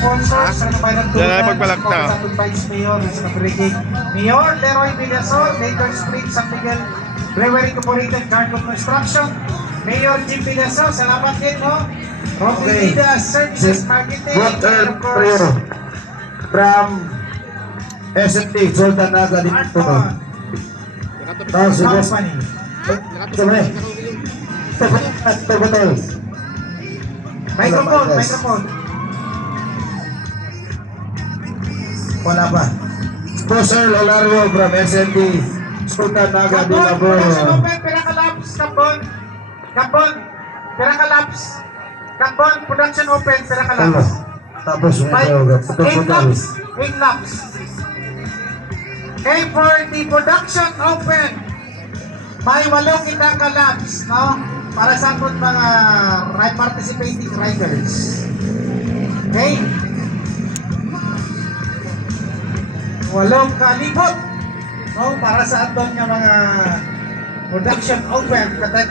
sponsors, ano ba ng Yan ay pagbalakta. Sa Vice Mayor, sa Kabrigig. Mayor, Leroy Villasol, Laker Spring, San Miguel, Brewery Corporated, Cargo Construction, Mayor Jim Villasol, salamat din, no? Robin Vida, Services Marketing, Water and of course, from SMT, Sultan Naga dito. Arcon Tapos, Company. Sabay. Tabotol. Microphone, microphone. Wala pa. Sponsor Lolario from SMT, Sultan Naga Kapon, dito. production open, Piracalaps, Kapon. Kapon, Piracalaps. Kapon, production open, Piracalaps. Tapos, 8 laps, 8 laps. Okay, for the production open, may 8 kitang ka-laps, no? Para sa ating mga participating riders. Okay? 8 kalibot, no? Para sa ating mga production open.